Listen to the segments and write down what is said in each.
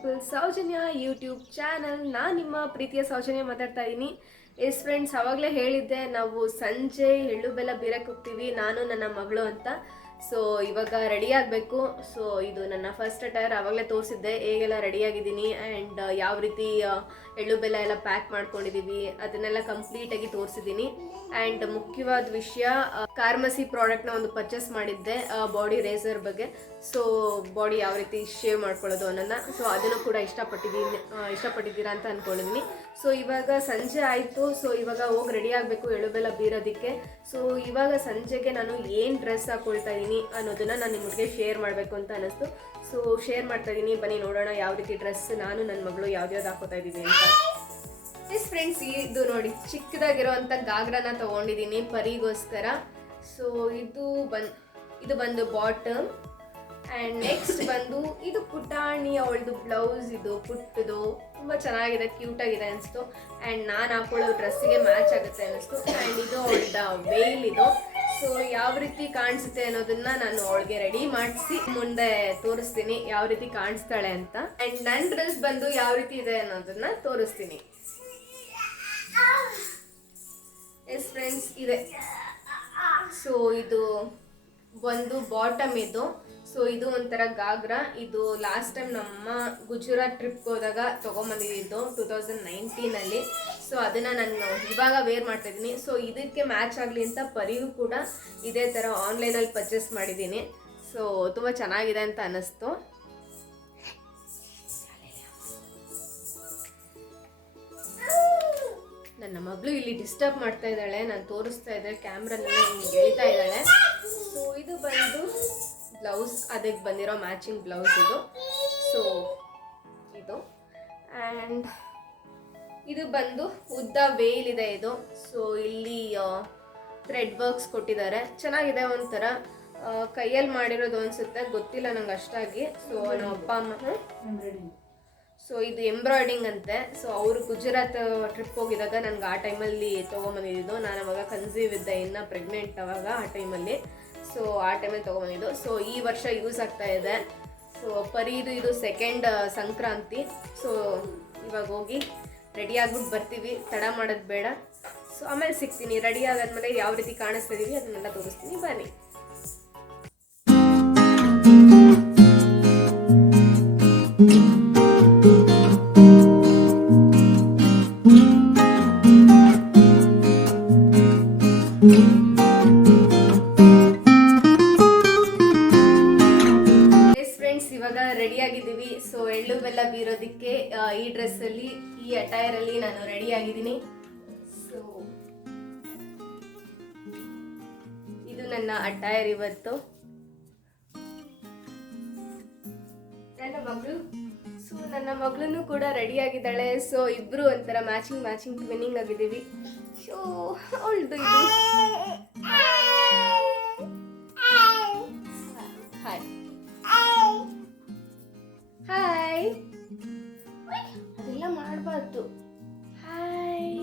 Simple Soujanya YouTube channel. ನಾನು ನಿಮ್ಮ ಪ್ರೀತಿಯ ಸೌಜನ್ಯ ಮಾತಾಡ್ತಾ ಇದ್ದೀನಿ. ಎಸ್ ಫ್ರೆಂಡ್ಸ್, ಅವಾಗಲೇ ಹೇಳಿದ್ದೆ ನಾವು ಸಂಜೆ ಎಳ್ಳು ಬೆಲ್ಲ ಬೀರಕ್ಕೆ ಹೋಗ್ತೀವಿ, ನಾನು ನನ್ನ ಮಗಳು ಅಂತ. ಸೊ ಇವಾಗ ರೆಡಿ ಆಗಬೇಕು. ಸೊ ಇದು ನನ್ನ ಫಸ್ಟ್ ಅಟೈರ್. ಆವಾಗಲೇ ತೋರಿಸಿದ್ದೆ ಹೇಗೆಲ್ಲ ರೆಡಿಯಾಗಿದ್ದೀನಿ ಆ್ಯಂಡ್ ಯಾವ ರೀತಿ ಎಳ್ಳು ಬೆಲ್ಲ ಎಲ್ಲ ಪ್ಯಾಕ್ ಮಾಡ್ಕೊಂಡಿದ್ದೀವಿ ಅದನ್ನೆಲ್ಲ ಕಂಪ್ಲೀಟಾಗಿ ತೋರಿಸಿದ್ದೀನಿ. ಆ್ಯಂಡ್ ಮುಖ್ಯವಾದ ವಿಷಯ, ಫಾರ್ಮಸಿ ಪ್ರಾಡಕ್ಟ್ನ ಒಂದು ಪರ್ಚೇಸ್ ಮಾಡಿದ್ದೆ ಬಾಡಿ ರೇಸರ್ ಬಗ್ಗೆ. ಸೊ ಬಾಡಿ ಯಾವ ರೀತಿ ಶೇವ್ ಮಾಡ್ಕೊಳ್ಳೋದು ಅನ್ನೋದನ್ನ, ಸೊ ಅದನ್ನು ಕೂಡ ಇಷ್ಟಪಟ್ಟಿದ್ದೀರಾ ಅಂತ ಅಂದ್ಕೊಂಡಿದ್ದೀನಿ. ಸೊ ಇವಾಗ ಸಂಜೆ ಆಯಿತು. ಸೊ ಇವಾಗ ಹೋಗಿ ರೆಡಿ ಆಗಬೇಕು ಎಳ್ಳು ಬೆಲ್ಲ ಬೀರೋದಕ್ಕೆ. ಸೊ ಇವಾಗ ಸಂಜೆಗೆ ನಾನು ಏನು ಡ್ರೆಸ್ ಹಾಕ್ಕೊಳ್ತಾ ಇದ್ದೀನಿ ಅನ್ನೋದನ್ನು ನಾನು ನಿಮಗೆ ಶೇರ್ ಮಾಡಬೇಕು ಅಂತ ಅನ್ನಿಸ್ತು. ಸೊ ಶೇರ್ ಮಾಡ್ತಾ ಇದ್ದೀನಿ, ಬನ್ನಿ ನೋಡೋಣ ಯಾವ ರೀತಿ ಡ್ರೆಸ್ ನಾನು ನನ್ನ ಮಗಳು ಯಾವ್ದು ಹಾಕೋತಾ ಇದ್ದೀವಿ ಅಂತ. ಎಸ್ ಫ್ರೆಂಡ್ಸ್, ಇದು ನೋಡಿ ಚಿಕ್ಕದಾಗಿರೋವಂಥ ಗಾಗ್ರನ ತೊಗೊಂಡಿದ್ದೀನಿ ಪರಿಗೋಸ್ಕರ. ಸೊ ಇದು ಬಂದು ಬಾಟಮ್. ಆ್ಯಂಡ್ ನೆಕ್ಸ್ಟ್ ಬಂದು ಇದು ಪುಟಾಣಿ ಅವಳದು ಬ್ಲೌಸ್. ಇದು ಪುಟ್ಟದು ತುಂಬ ಚೆನ್ನಾಗಿದೆ, ಕ್ಯೂಟಾಗಿದೆ ಅನಿಸ್ತು. ಆ್ಯಂಡ್ ನಾನು ಹಾಕೊಳ್ಳೋ ಡ್ರೆಸ್ಸಿಗೆ ಮ್ಯಾಚ್ ಆಗುತ್ತೆ ಅನ್ನಿಸ್ತು. ಆ್ಯಂಡ್ ಇದು ಅವಳದ ವೇಲ್ ಇದು. ಸೊ ಯಾವ ರೀತಿ ಕಾಣಿಸುತ್ತೆ ಅನ್ನೋದನ್ನ ನಾನು ಅವಳಿಗೆ ರೆಡಿ ಮಾಡಿಸಿ ಮುಂದೆ ತೋರಿಸ್ತೀನಿ ಯಾವ ರೀತಿ ಕಾಣಿಸ್ತಾಳೆ ಅಂತ. ಆ್ಯಂಡ್ ನನ್ನ ಡ್ರೆಸ್ ಬಂದು ಯಾವ ರೀತಿ ಇದೆ ಅನ್ನೋದನ್ನ ತೋರಿಸ್ತೀನಿ. ಎಸ್ ಫ್ರೆಂಡ್ಸ್, ಇದೆ. ಸೊ ಇದು ಒಂದು ಬಾಟಮ್ ಇದು. ಸೊ ಇದು ಒಂಥರ ಗಾಗ್ರಾ. ಇದು ಲಾಸ್ಟ್ ಟೈಮ್ ನಮ್ಮ ಗುಜರಾತ್ ಟ್ರಿಪ್ಗೆ ಹೋದಾಗ ತೊಗೊಂಬಂದಿದ್ದು 2019 ಸೊ ಅದನ್ನು ನಾನು ಇವಾಗ ವೇರ್ ಮಾಡ್ತಾ ಇದ್ದೀನಿ. ಸೊ ಇದಕ್ಕೆ ಮ್ಯಾಚ್ ಆಗಲಿ ಅಂತ ಪರಿಗೂ ಕೂಡ ಇದೇ ಥರ ಆನ್ಲೈನಲ್ಲಿ ಪರ್ಚೇಸ್ ಮಾಡಿದ್ದೀನಿ. ಸೊ ತುಂಬ ಚೆನ್ನಾಗಿದೆ ಅಂತ ಅನ್ನಿಸ್ತು. ನನ್ನ ಮಗಳು ಇಲ್ಲಿ ಡಿಸ್ಟರ್ಬ್ ಮಾಡ್ತಾ ಇದ್ದಾಳೆ, ನಾನು ತೋರಿಸ್ತಾ ಇದ್ದೆ ಕ್ಯಾಮ್ರಾನಲ್ಲಿ ಗೆಳಿತಾ ಇದ್ದಾಳೆ. ಸೊ ಇದು ಬಂದು ಬ್ಲೌಸ್, ಅದಕ್ಕೆ ಬಂದಿರೋ ಮ್ಯಾಚಿಂಗ್ ಬ್ಲೌಸ್ ಇದು. ಸೊ ಇದು ಆ್ಯಂಡ್ ಇದು ಬಂದು ಉದ್ದ ವೇಲ್ ಇದೆ ಇದು. ಸೊ ಇಲ್ಲಿ ಥ್ರೆಡ್ ವರ್ಕ್ಸ್ ಕೊಟ್ಟಿದ್ದಾರೆ, ಚೆನ್ನಾಗಿದೆ. ಒಂಥರ ಕೈಯಲ್ಲಿ ಮಾಡಿರೋದು ಅನಿಸುತ್ತೆ, ಗೊತ್ತಿಲ್ಲ ನಂಗೆ ಅಷ್ಟಾಗಿ. ಸೊ ನಮ್ಮ ಅಪ್ಪ ಅಮ್ಮ ಸೊ ಇದು ಎಂಬ್ರಾಯ್ಡಿಂಗ್ ಅಂತೆ. ಸೊ ಅವರು ಗುಜರಾತ್ ಟ್ರಿಪ್ ಹೋಗಿದಾಗ ನನಗೆ ಆ ಟೈಮಲ್ಲಿ ತೊಗೊಂಬಂದಿದ್ದು. ನಾನು ಅವಾಗ ಕನ್ಸೀವ್ ಇದ್ದೆ, ಇನ್ನು ಪ್ರೆಗ್ನೆಂಟ್ ಅವಾಗ ಆ ಟೈಮಲ್ಲಿ. ಸೊ ಆ ಟೈಮಲ್ಲಿ ತೊಗೊಂಬಂದಿದ್ದು. ಸೊ ಈ ವರ್ಷ ಯೂಸ್ ಆಗ್ತಾ ಇದೆ. ಸೊ ಪರಿದು ಇದು ಸೆಕೆಂಡ್ ಸಂಕ್ರಾಂತಿ. ಸೊ ಇವಾಗ ಹೋಗಿ ರೆಡಿ ಆಗ್ಬಿಟ್ಟು ಬರ್ತೀವಿ, ತಡ ಮಾಡೋದು ಬೇಡ. ಸೊ ಆಮೇಲೆ ಸಿಗ್ತೀನಿ. ರೆಡಿ ಆಗಾದ್ಮೇಲೆ ಯಾವ ರೀತಿ ಕಾಣಿಸ್ತಾ ಇದೀವಿ ಅದನ್ನೆಲ್ಲ ತೋರಿಸ್ತೀನಿ, ಬನ್ನಿ. ಇವಾಗ ರೆಡಿ ಆಗಿದ್ದೀವಿ. ಸೊ ಎಳ್ಳು ಬೆಲ್ಲ ಬೀರೋದಕ್ಕೆ ಈ ಡ್ರೆಸ್ಸಲ್ಲಿ, ಈ ಅಟೈರಲ್ಲಿ ನಾನು ರೆಡಿ ಆಗಿದ್ದೀನಿ. ಸೊ ಇದು ನನ್ನ ಅಟೈರ್ ಇವತ್ತು. ನನ್ನ ಮಗಳು, ಸೊ ನನ್ನ ಮಗಳೂ ಕೂಡ ರೆಡಿ ಆಗಿದ್ದಾಳೆ. ಸೊ ಇಬ್ರು ಒಂಥರ ಮ್ಯಾಚಿಂಗ್ ಟ್ವಿನ್ನಿಂಗ್ ಆಗಿದ್ದೀವಿ. ಸೊ ಅವಳದು ಇದು ಹಾಯ್ ಅದೆಲ್ಲ ಮಾಡಬಾರ್ದು. ಹಾಯ್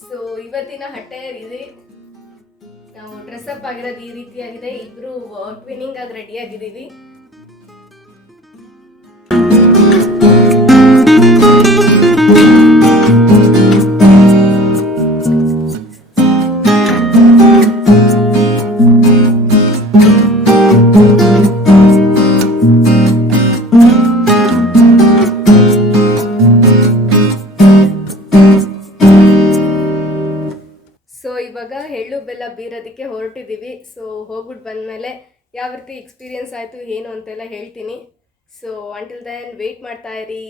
ಸೊ ಇವತ್ತಿನ ಅಟೈರ್ ಇದೆ. ನಾವು ಡ್ರೆಸ್ ಅಪ್ ಆಗಿರೋದು ಈ ರೀತಿಯಾಗಿದೆ. ಇಬ್ರು ಟ್ವಿನ್ನಿಂಗ್ ಆಗಿ ರೆಡಿ ಆಗಿದ್ದೀವಿ. ಇವಾಗ ಎಳ್ಳು ಬೆಲ್ಲ ಬೀರೋದಕ್ಕೆ ಹೊರಟಿದ್ದೀವಿ. ಸೊ ಹೋಗ್ಬಿಟ್ಟು ಬಂದಮೇಲೆ ಯಾವ ರೀತಿ ಎಕ್ಸ್ಪೀರಿಯನ್ಸ್ ಆಯಿತು ಏನು ಅಂತೆಲ್ಲ ಹೇಳ್ತೀನಿ. ಸೊ ಅಂಟಿಲ್ ದೆನ್ ವೆಯ್ಟ್ ಮಾಡ್ತಾ ಇರಿ.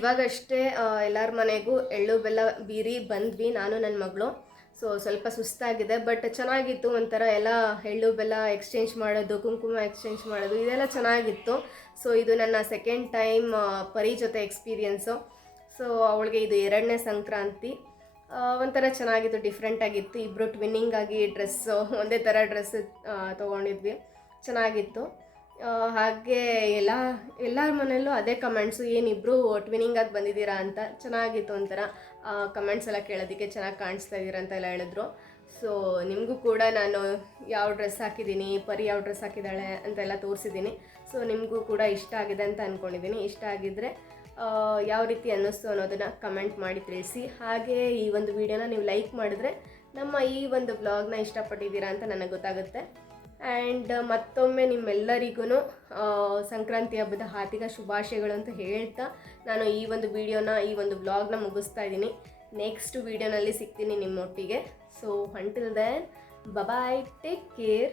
ಇವಾಗಷ್ಟೇ ಎಲ್ಲರ ಮನೆಗೂ ಎಳ್ಳು ಬೆಲ್ಲ ಬೀರಿ ಬಂದ್ವಿ, ನಾನು ನನ್ನ ಮಗಳು. ಸೊ ಸ್ವಲ್ಪ ಸುಸ್ತಾಗಿದೆ, ಬಟ್ ಚೆನ್ನಾಗಿತ್ತು. ಒಂಥರ ಎಲ್ಲ ಎಳ್ಳು ಬೆಲ್ಲ ಎಕ್ಸ್ಚೇಂಜ್ ಮಾಡೋದು, ಕುಂಕುಮ ಎಕ್ಸ್ಚೇಂಜ್ ಮಾಡೋದು, ಇದೆಲ್ಲ ಚೆನ್ನಾಗಿತ್ತು. ಸೊ ಇದು ನನ್ನ ಸೆಕೆಂಡ್ ಟೈಮ್ ಪರಿ ಜೊತೆ ಎಕ್ಸ್ಪೀರಿಯನ್ಸು. ಸೊ ಅವಳಿಗೆ ಇದು 2ನೇ ಸಂಕ್ರಾಂತಿ. ಒಂಥರ ಚೆನ್ನಾಗಿತ್ತು, ಡಿಫ್ರೆಂಟ್ ಆಗಿತ್ತು. ಇಬ್ಬರು ಟ್ವಿನ್ನಿಂಗ್ ಆಗಿ ಡ್ರೆಸ್ಸು ಒಂದೇ ಥರ ಡ್ರೆಸ್ ತೊಗೊಂಡಿದ್ವಿ, ಚೆನ್ನಾಗಿತ್ತು. ಹಾಗೆ ಎಲ್ಲರ ಮನೆಯಲ್ಲೂ ಅದೇ ಕಮೆಂಟ್ಸು, ಏನಿಬ್ಬರು ಟ್ವಿನ್ನಿಂಗ್ ಆಗಿ ಬಂದಿದ್ದೀರಾ ಅಂತ. ಚೆನ್ನಾಗಿತ್ತು, ಒಂಥರ ಕಮೆಂಟ್ಸ್ ಎಲ್ಲ ಕೇಳೋದಕ್ಕೆ, ಚೆನ್ನಾಗಿ ಕಾಣಿಸ್ತಾ ಇದ್ದೀರಾ ಅಂತ ಎಲ್ಲ ಹೇಳಿದ್ರು. ಸೊ ನಿಮಗೂ ಕೂಡ ನಾನು ಯಾವ ಡ್ರೆಸ್ ಹಾಕಿದ್ದೀನಿ, ಪರಿ ಯಾವ ಡ್ರೆಸ್ ಹಾಕಿದ್ದಾಳೆ ಅಂತೆಲ್ಲ ತೋರಿಸಿದ್ದೀನಿ. ಸೊ ನಿಮಗೂ ಕೂಡ ಇಷ್ಟ ಆಗಿದೆ ಅಂತ ಅಂದ್ಕೊಂಡಿದ್ದೀನಿ. ಇಷ್ಟ ಆಗಿದ್ದರೆ ಯಾವ ರೀತಿ ಅನ್ನಿಸ್ತು ಅನ್ನೋದನ್ನು ಕಮೆಂಟ್ ಮಾಡಿ ತಿಳಿಸಿ. ಹಾಗೆ ಈ ಒಂದು ವಿಡಿಯೋನ ನೀವು ಲೈಕ್ ಮಾಡಿದ್ರೆ ನಮ್ಮ ಈ ಒಂದು ವ್ಲಾಗ್ನ ಇಷ್ಟಪಟ್ಟಿದ್ದೀರಾ ಅಂತ ನನಗೆ ಗೊತ್ತಾಗುತ್ತೆ. ಆ್ಯಂಡ್ ಮತ್ತೊಮ್ಮೆ ನಿಮ್ಮೆಲ್ಲರಿಗೂ ಸಂಕ್ರಾಂತಿ ಹಬ್ಬದ ಹಾರ್ದಿಕ ಶುಭಾಶಯಗಳು ಅಂತ ಹೇಳ್ತಾ ನಾನು ಈ ಒಂದು ವಿಡಿಯೋನ, ಈ ಒಂದು ವ್ಲಾಗ್ನ ಮುಗಿಸ್ತಾ ಇದ್ದೀನಿ. ನೆಕ್ಸ್ಟ್ ವಿಡಿಯೋನಲ್ಲಿ ಸಿಗ್ತೀನಿ ನಿಮ್ಮೊಟ್ಟಿಗೆ. So until then bye, take care.